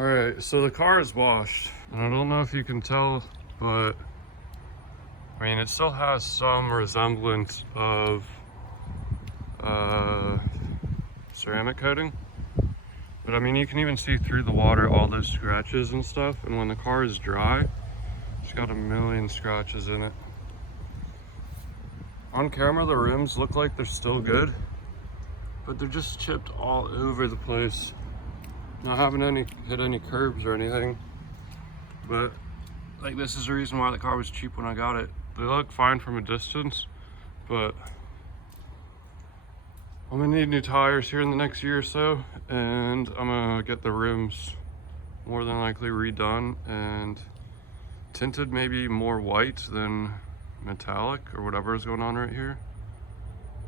All right, so the car is washed. And I don't know if you can tell, but I mean, it still has some resemblance of ceramic coating. But I mean, you can even see through the water all those scratches and stuff. And when the car is dry, it's got a million scratches in it. On camera, the rims look like they're still good, but they're just chipped all over the place. Not having hit any curbs or anything, but like this is the reason why the car was cheap when I got it. They look fine from a distance, but I'm gonna need new tires here in the next year or so, and I'm gonna get the rims more than likely redone and tinted, maybe more white than metallic or whatever is going on right here.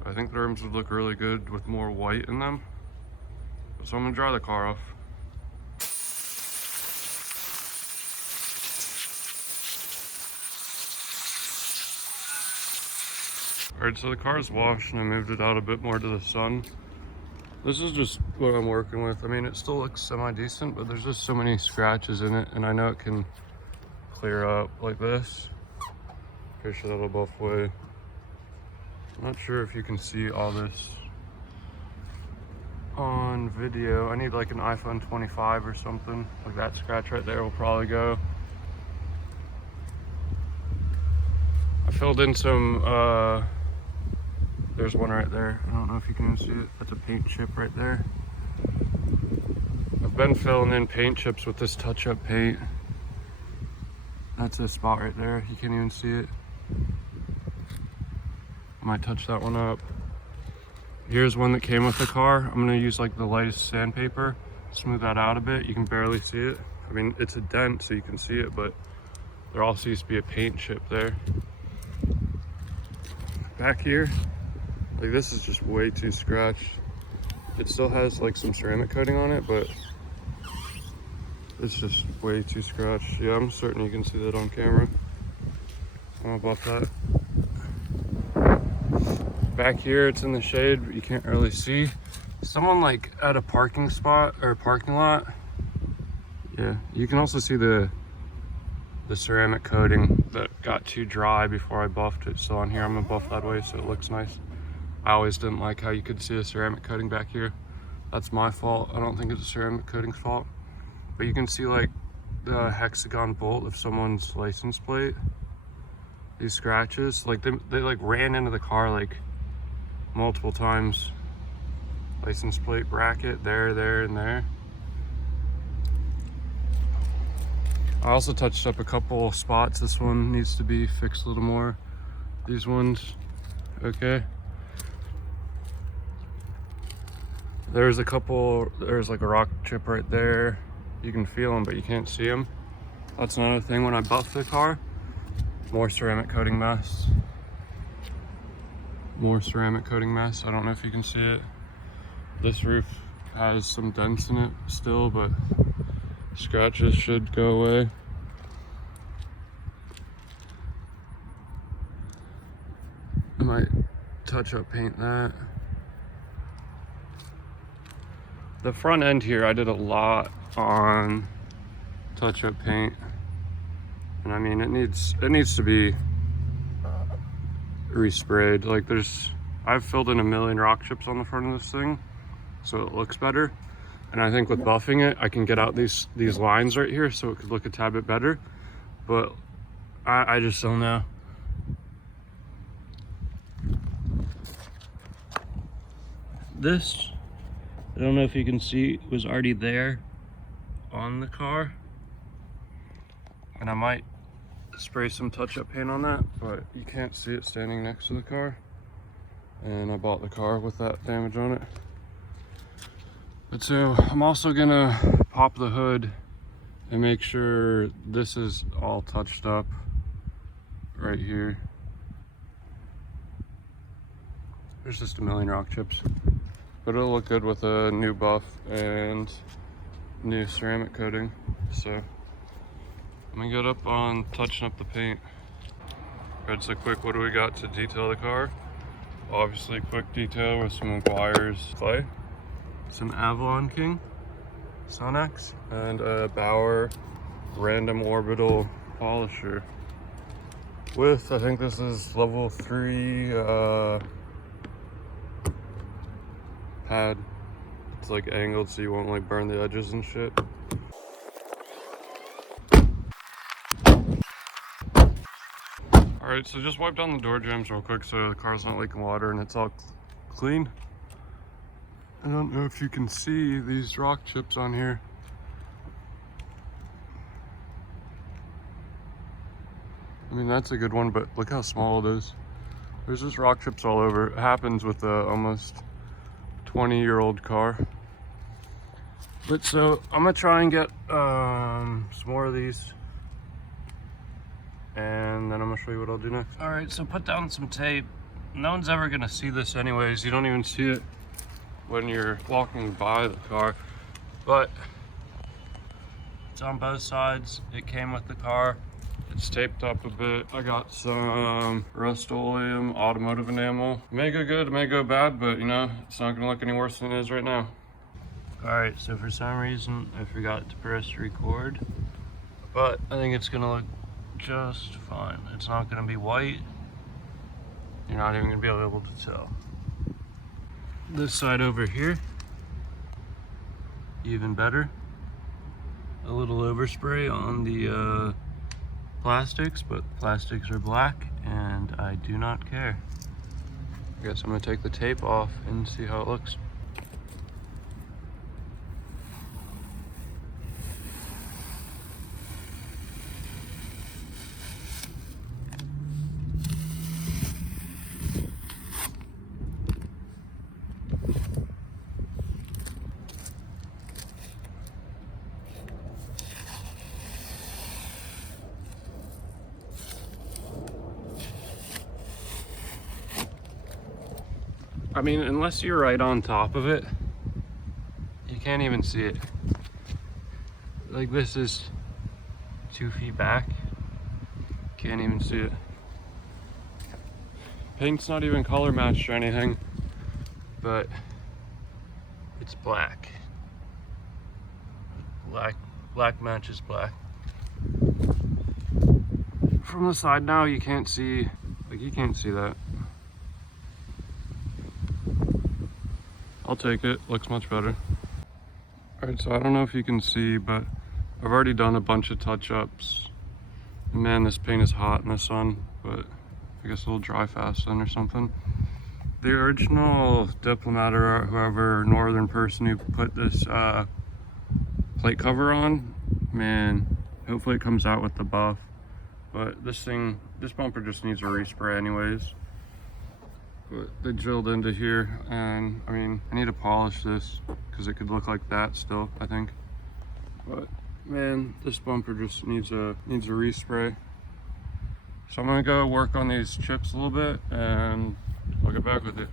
I think the rims would look really good with more white in them. So I'm gonna dry the car off. Alright, so the car's washed and I moved it out a bit more to the sun. This is just what I'm working with. I mean, it still looks semi-decent, but there's just so many scratches in it, and I know it can clear up like this. Pretty sure that'll both way. I'm not sure if you can see all this on video. I need like an iPhone 25 or something. Like that scratch right there will probably go. I filled in some, there's one right there. I don't know if you can see it. That's a paint chip right there. I've been filling in paint chips with this touch-up paint. That's a spot right there. You can't even see it. I might touch that one up. Here's one that came with the car. I'm gonna use like the lightest sandpaper, smooth that out a bit. You can barely see it. I mean, it's a dent so you can see it, but there also used to be a paint chip there. Back here, like this is just way too scratched. It still has like some ceramic coating on it, but it's just way too scratched. Yeah, I'm certain you can see that on camera. I'm gonna buff that. Back here, it's in the shade, but you can't really see. Someone like at a parking spot or parking lot. Yeah, you can also see the ceramic coating that got too dry before I buffed it. So on here, I'm gonna buff that way so it looks nice. I always didn't like how you could see a ceramic coating back here. That's my fault. I don't think it's a ceramic coating's fault. But you can see like the hexagon bolt of someone's license plate. These scratches, like they like ran into the car like multiple times. License plate bracket there, and there. I also touched up a couple spots. This one needs to be fixed a little more. These ones, okay. There's like a rock chip right there. You can feel them, but you can't see them. That's another thing when I buff the car. More ceramic coating mess. More ceramic coating mess. I don't know if you can see it. This roof has some dents in it still, but scratches should go away. I might touch up paint that. The front end here, I did a lot on touch up paint. And I mean, it needs to be resprayed. Like I've filled in a million rock chips on the front of this thing, so it looks better. And I think with buffing it, I can get out these lines right here so it could look a tad bit better. But I just don't know. This, I don't know if you can see, was already there on the car. And I might spray some touch-up paint on that, but you can't see it standing next to the car. And I bought the car with that damage on it. But so I'm also gonna pop the hood and make sure this is all touched up right here. There's just a million rock chips, but it'll look good with a new buff and new ceramic coating. So I'm gonna get up on touching up the paint. Alright, so quick, what do we got to detail the car? Obviously quick detail with some McGuire's clay, some Avalon King, Sonex, and a Bauer random orbital polisher with, I think this is level 3 pad. It's like angled so you won't like burn the edges and shit. Alright, so just wipe down the door jambs real quick so the car's not leaking water and it's all clean. I don't know if you can see these rock chips on here. I mean, that's a good one, but look how small it is. There's just rock chips all over. It happens with a almost 20-year-old car. But so I'm gonna try and get some more of these, and then I'm gonna show you what I'll do next. All right, so put down some tape. No one's ever gonna see this anyways. You don't even see it when you're walking by the car, but it's on both sides. It came with the car. It's taped up a bit. I got some Rust-Oleum automotive enamel. May go good, may go bad, but you know, it's not gonna look any worse than it is right now. All right, so for some reason, I forgot to press record, but I think it's gonna look just fine. It's not gonna be white. You're not even gonna be able to tell. This side over here, even better. A little overspray on the plastics, but plastics are black and I do not care. I guess I'm gonna take the tape off and see how it looks. I mean, unless you're right on top of it, you can't even see it. Like, this is 2 feet back. Can't even see it. Paint's not even color matched or anything, but it's black. Black matches black. From the side now, you can't see, like, you can't see that. I'll take it, looks much better. All right, so I don't know if you can see, but I've already done a bunch of touch-ups. Man, this paint is hot in the sun, but I guess it'll dry fast then or something. The original diplomat or whoever northern person who put this plate cover on, man, hopefully it comes out with the buff. But this bumper just needs a respray anyways. But they drilled into here, and I mean, I need to polish this because it could look like that still, I think. But man, this bumper just needs a respray. So I'm gonna go work on these chips a little bit and I'll get back with you.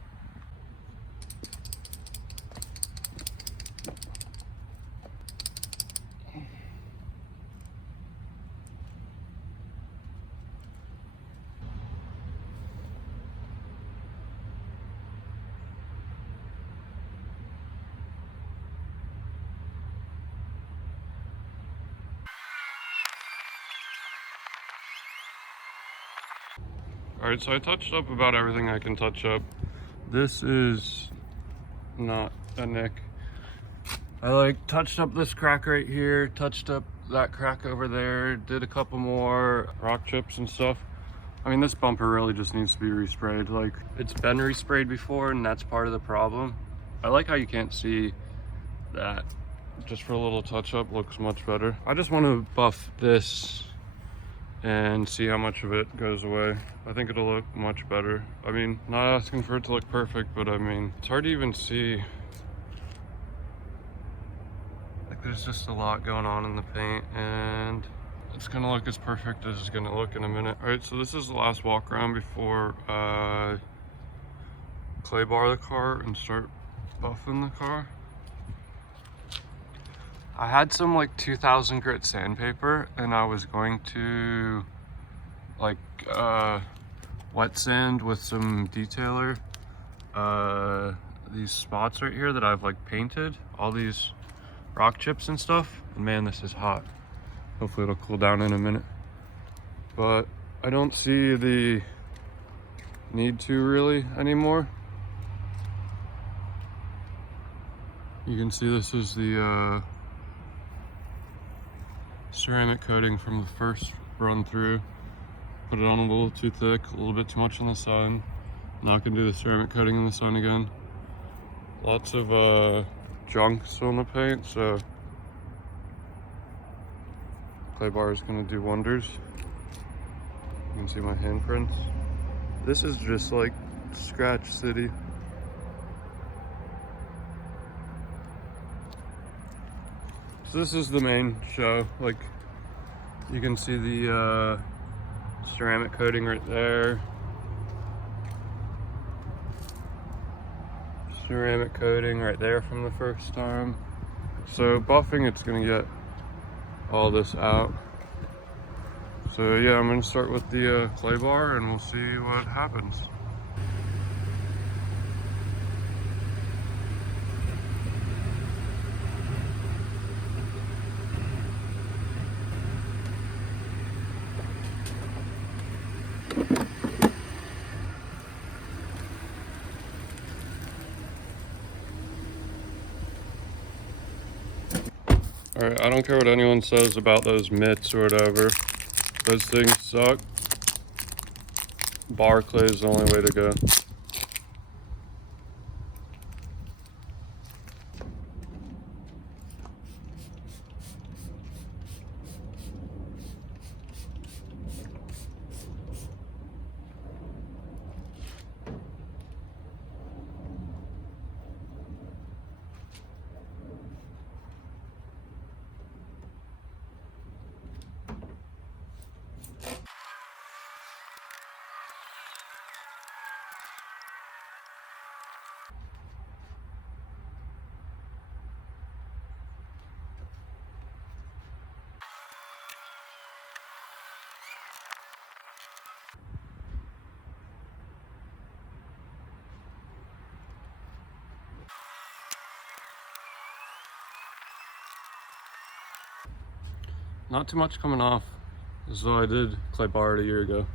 All right, so I touched up about everything I can touch up. This is not a nick. I like touched up this crack right here, touched up that crack over there, did a couple more rock chips and stuff. I mean, this bumper really just needs to be resprayed. Like, it's been resprayed before, and that's part of the problem. I like how you can't see that. Just for a little touch up, looks much better. I just want to buff this and see how much of it goes away. I think it'll look much better. I mean, not asking for it to look perfect, but I mean, it's hard to even see. Like, there's just a lot going on in the paint, and it's gonna look as perfect as it's gonna look in a minute. All right, so this is the last walk around before clay bar the car and start buffing the car. I had some like 2000 grit sandpaper, and I was going to like wet sand with some detailer these spots right here that I've like painted. All these rock chips and stuff. And man, this is hot. Hopefully it'll cool down in a minute. But I don't see the need to really anymore. You can see this is the ceramic coating from the first run through. Put it on a little too thick, a little bit too much in the sun. Not gonna do the ceramic coating in the sun again. Lots of junk still in the paint, so clay bar is gonna do wonders. You can see my handprints. This is just like Scratch City. So this is the main show. Like, you can see the ceramic coating right there. Ceramic coating right there from the first time. So buffing, it's gonna get all this out. So yeah, I'm gonna start with the clay bar and we'll see what happens. Alright, I don't care what anyone says about those mitts or whatever. Those things suck. Bar clay is the only way to go. Not too much coming off, as though I did clay bar it a year ago.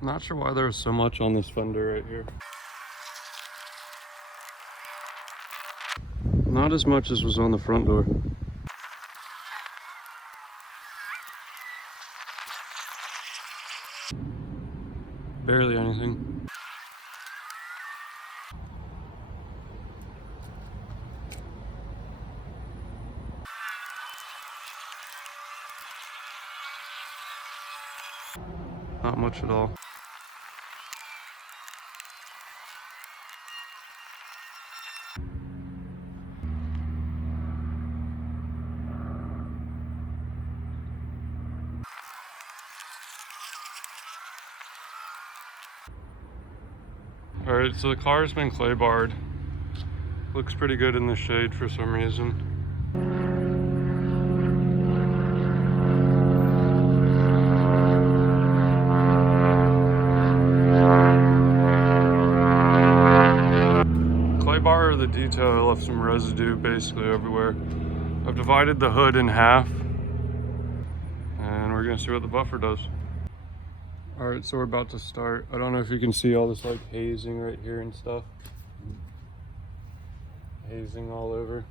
Not sure why there's so much on this fender right here. Not as much as was on the front door. Barely anything. Not much at all. Alright, so the car's been clay barred. Looks pretty good in the shade for some reason. Clay bar the detail, I left some residue basically everywhere. I've divided the hood in half and we're gonna see what the buffer does. All right, so we're about to start. I don't know if you can see all this like hazing right here and stuff. Hazing all over.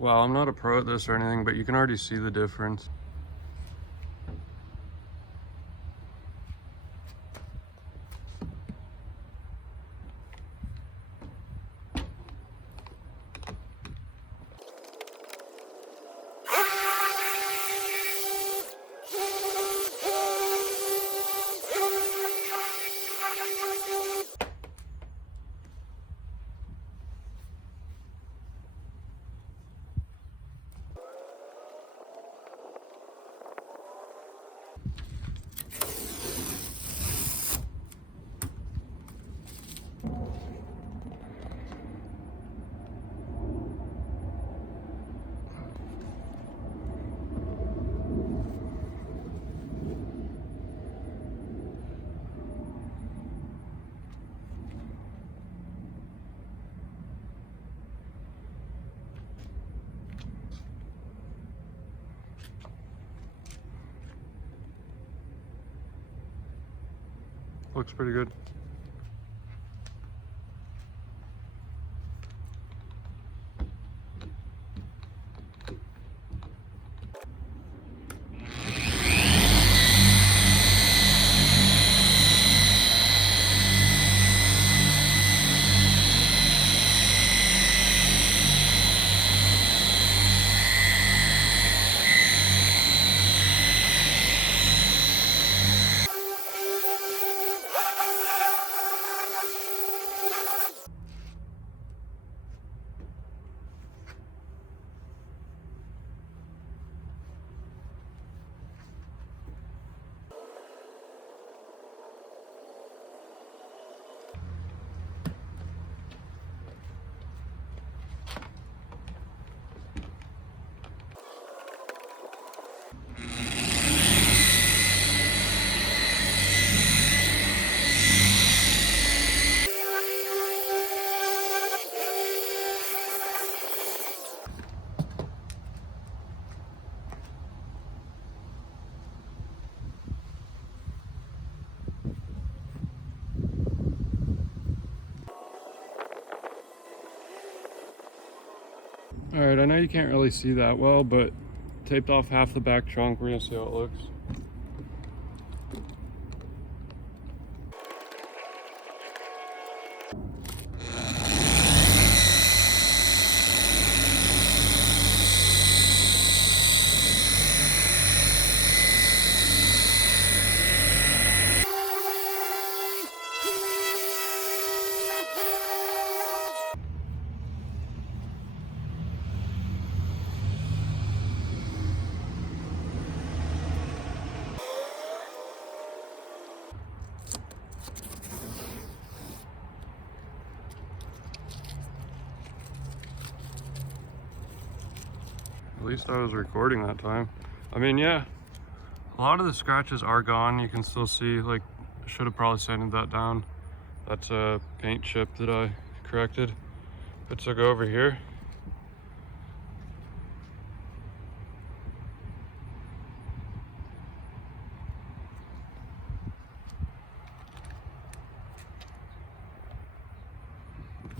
Well, I'm not a pro at this or anything, but you can already see the difference. Looks pretty good. All right, I know you can't really see that well, but taped off half the back trunk. We're gonna see how it looks. At least I was recording that time. I mean, yeah, a lot of the scratches are gone. You can still see, like, should have probably sanded that down. That's a paint chip that I corrected. But so go over here.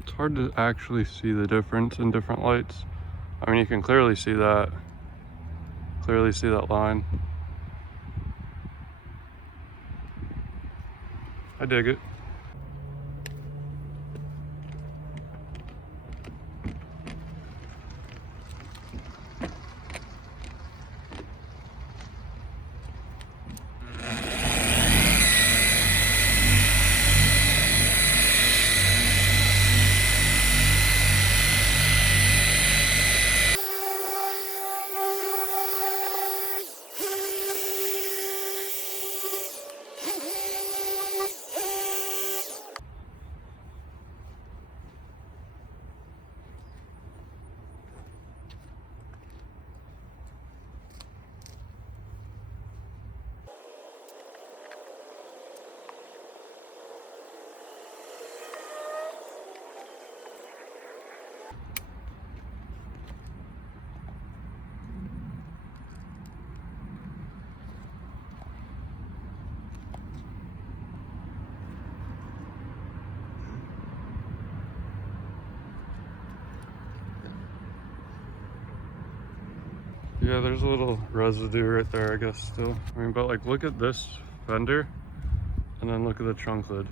It's hard to actually see the difference in different lights. I mean, you can clearly see that line. I dig it. Yeah, there's a little residue right there, I guess, still. I mean, but like, look at this fender, and then look at the trunk lid.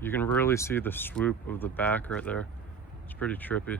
You can really see the swoop of the back right there. It's pretty trippy.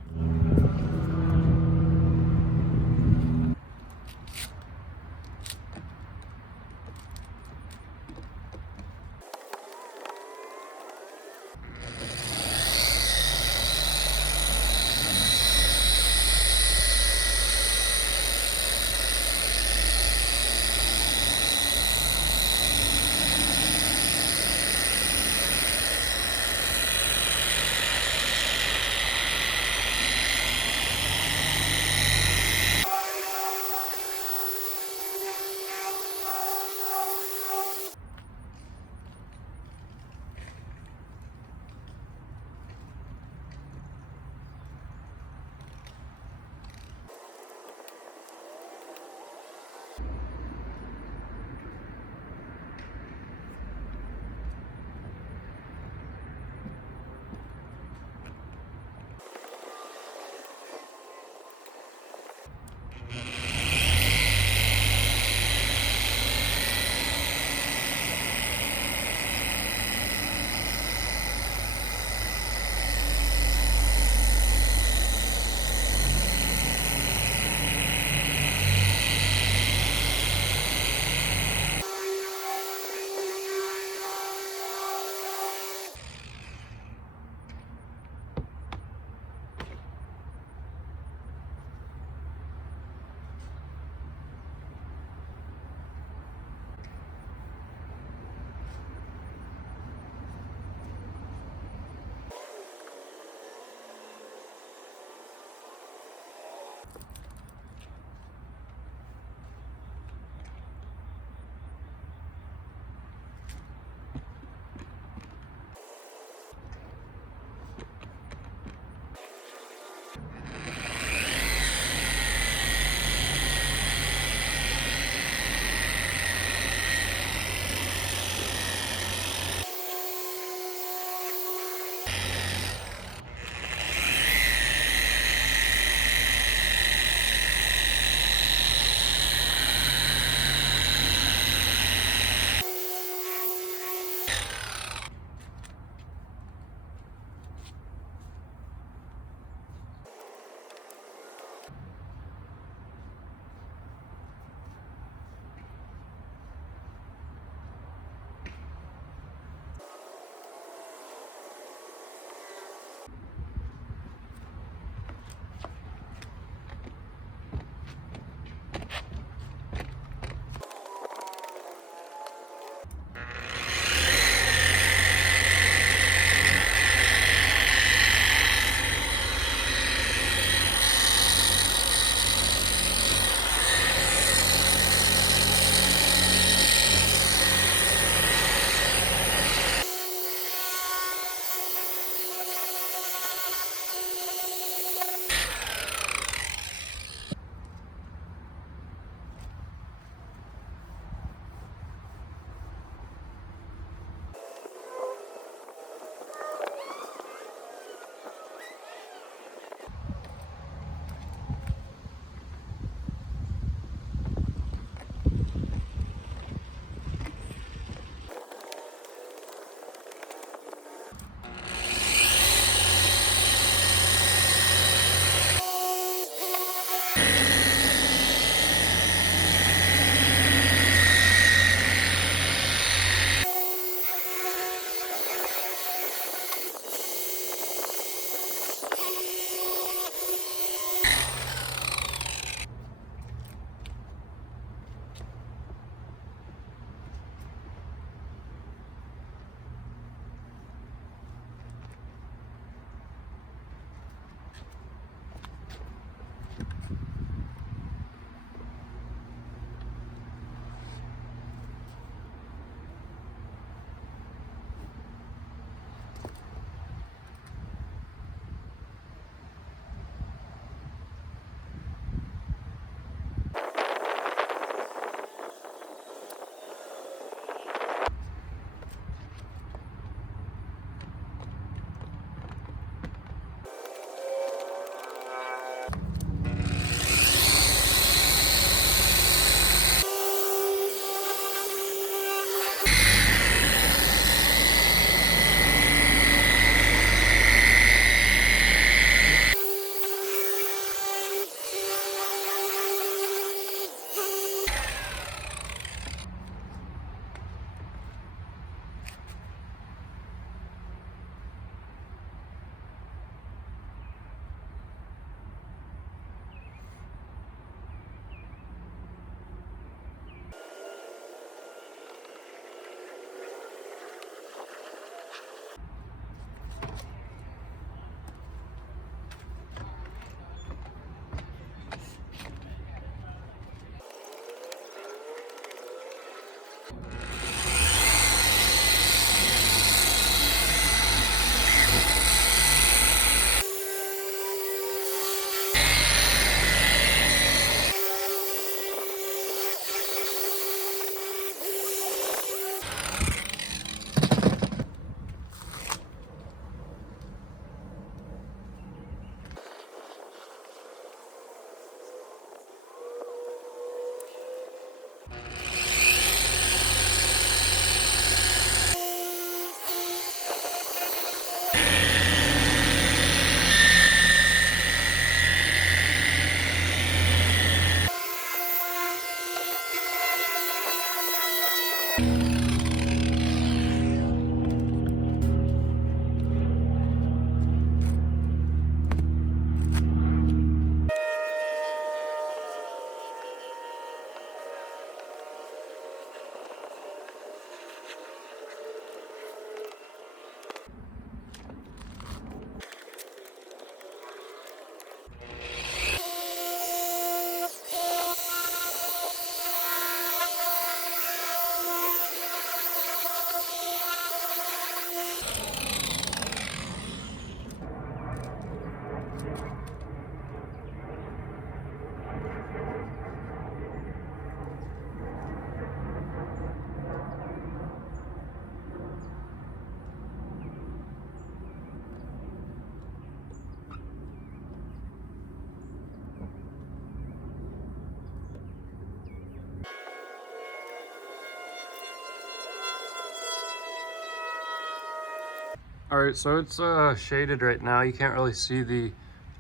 All right, so it's shaded right now. You can't really see the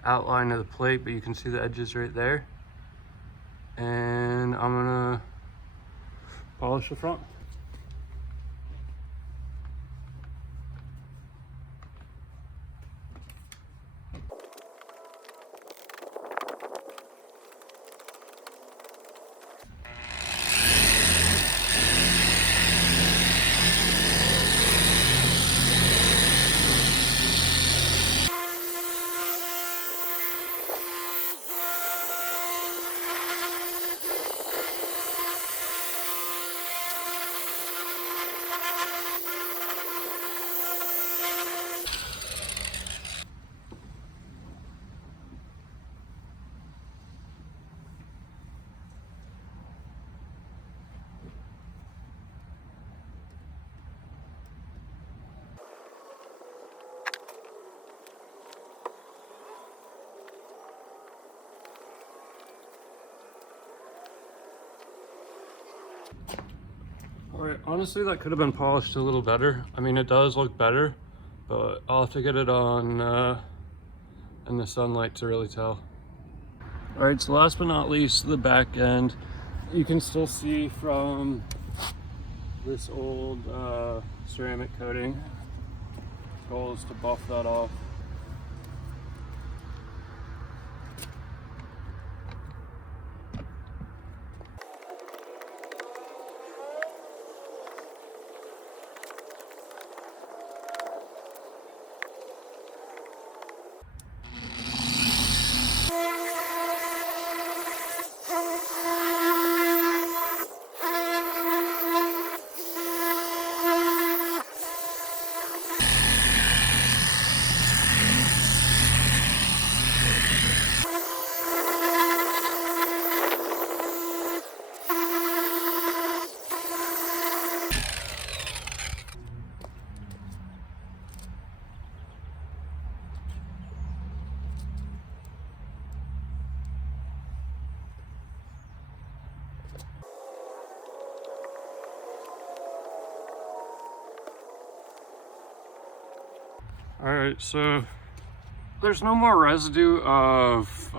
outline of the plate, but you can see the edges right there. And I'm gonna polish the front. All right, honestly, that could have been polished a little better. I mean, it does look better, but I'll have to get it on in the sunlight to really tell. All right, so last but not least, the back end. You can still see from this old ceramic coating. The goal is to buff that off. All right, so there's no more residue of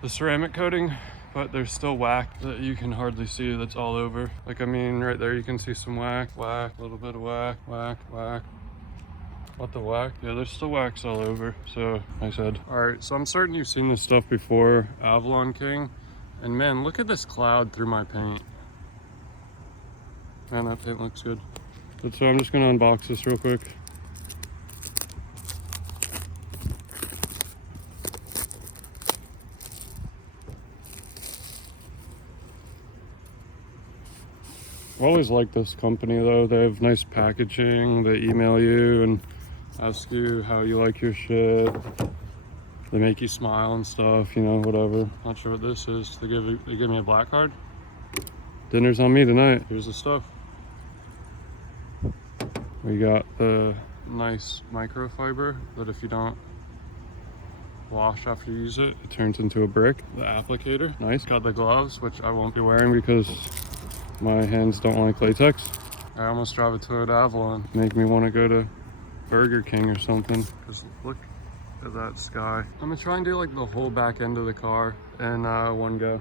the ceramic coating, but there's still whack that you can hardly see that's all over. Like, I mean, right there, you can see some whack, a little bit of whack. What the whack? Yeah, there's still wax all over, so I said. All right, so I'm certain you've seen this stuff before, Avalon King. And man, look at this cloud through my paint. Man, that paint looks good. So I'm just gonna unbox this real quick. I've always liked this company though. They have nice packaging. They email you and ask you how you like your shit. They make you smile and stuff, you know, whatever. Not sure what this is. They give me a black card. Dinner's on me tonight. Here's the stuff. We got the nice microfiber that if you don't wash after you use it, it turns into a brick. The applicator, nice. Got the gloves, which I won't be wearing because my hands don't like latex. I almost drive a Toyota Avalon. Make me want to go to Burger King or something. Because look at that sky. I'm gonna try and do like the whole back end of the car in one go.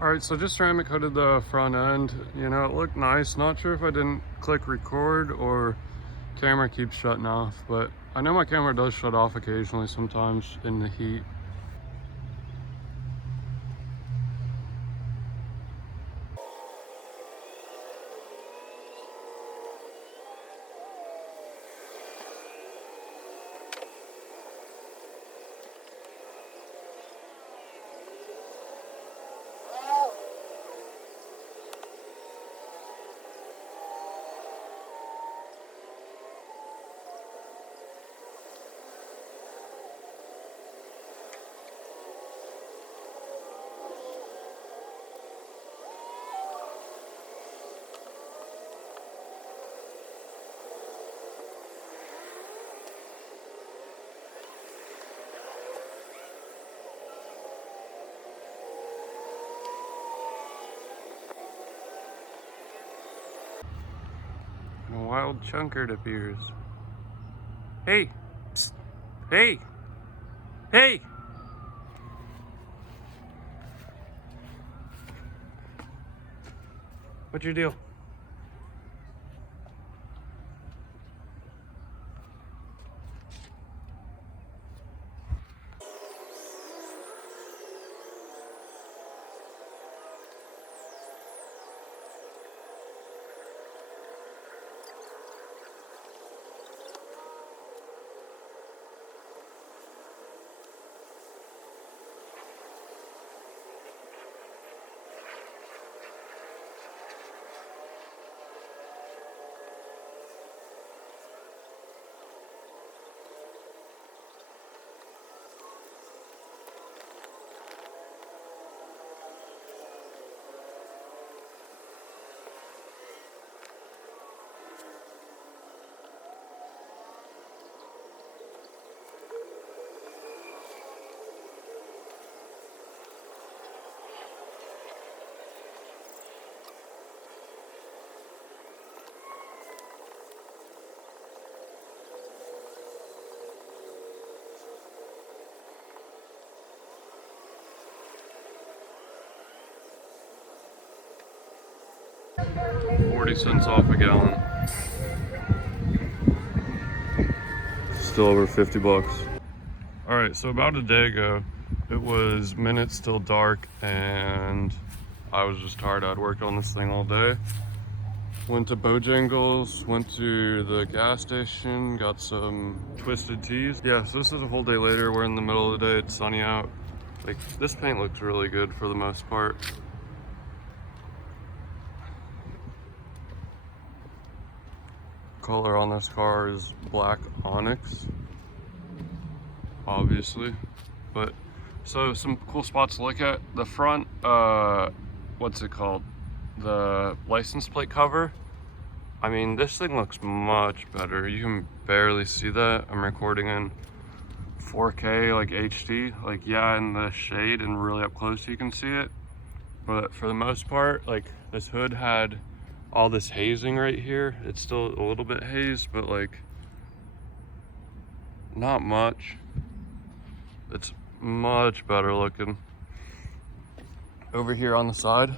All right, so just ceramic coated the front end. You know, it looked nice. Not sure if I didn't click record or camera keeps shutting off, but I know my camera does shut off occasionally sometimes in the heat. And a wild chunkard appears. Hey! Psst. Hey! Hey! What's your deal? $0.40 off a gallon. Still over 50 bucks. All right, so about a day ago, it was minutes till dark and I was just tired. I'd worked on this thing all day. Went to Bojangles, went to the gas station, got some twisted teas. Yeah, so this is a whole day later. We're in the middle of the day, it's sunny out. Like, this paint looks really good for the most part. Color on this car is black onyx, obviously. But so some cool spots to look at. The front, what's it called? The license plate cover. I mean, this thing looks much better. You can barely see that. I'm recording in 4K, like HD. Like, yeah, in the shade and really up close you can see it. But for the most part, like, this hood had all this hazing right here. It's still a little bit hazed, but like not much. It's much better looking. Over here on the side,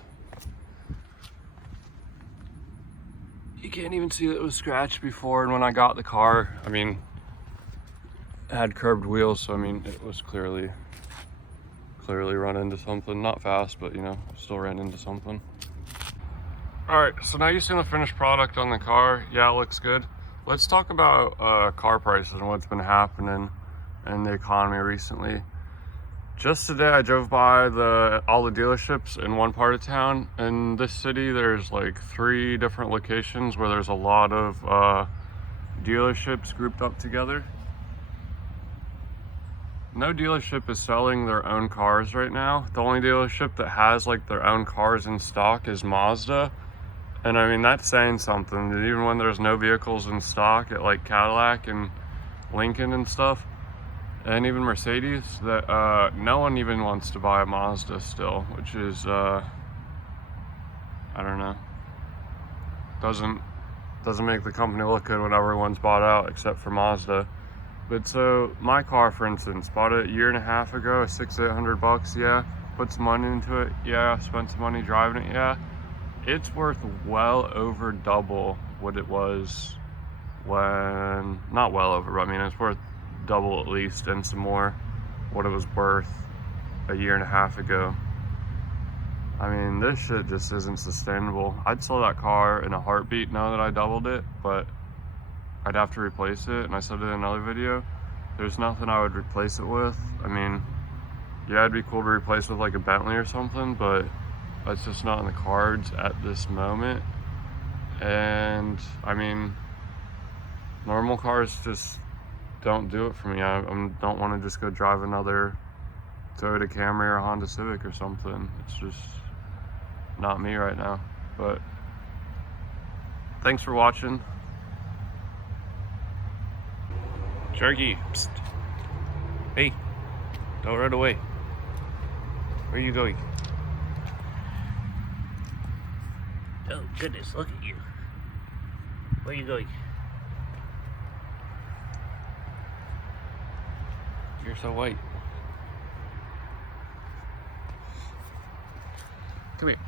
you can't even see that it was scratched before. And when I got the car, I mean, it had curved wheels, so I mean, it was clearly run into something. Not fast, but you know, still ran into something. All right, so now you've seen the finished product on the car. Yeah, it looks good. Let's talk about car prices and what's been happening in the economy recently. Just today, I drove by all the dealerships in one part of town. In this city, there's like 3 different locations where there's a lot of dealerships grouped up together. No dealership is selling their own cars right now. The only dealership that has like their own cars in stock is Mazda. And I mean, that's saying something. Even when there's no vehicles in stock at like Cadillac and Lincoln and stuff, and even Mercedes, that no one even wants to buy a Mazda still, which is, I don't know. Doesn't make the company look good when everyone's bought out except for Mazda. But so my car, for instance, bought it a year and a half ago, $600-800, yeah. put some money into it? Yeah. Spent some money driving it? Yeah. It's worth well over double what it was when, not well over, but I mean, it's worth double at least and some more what it was worth a year and a half ago. I mean, this shit just isn't sustainable. I'd sell that car in a heartbeat now that I doubled it, but I'd have to replace it, and I said it in another video, there's nothing I would replace it with. I mean, yeah, it'd be cool to replace with like a Bentley or something, but that's just not in the cards at this moment. And I mean, normal cars just don't do it for me. I don't want to just go drive another Toyota Camry or Honda Civic or something. It's just not me right now. But thanks for watching. Sharky, psst. Hey, don't run away. Where are you going? Oh goodness, look at you. Where are you going? You're so white. Come here.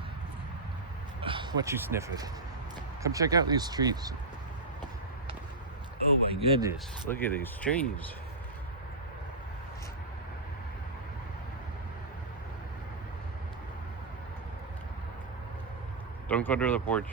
What you sniffing? Come check out these trees. Oh my goodness, look at these trees. Don't go to the porch.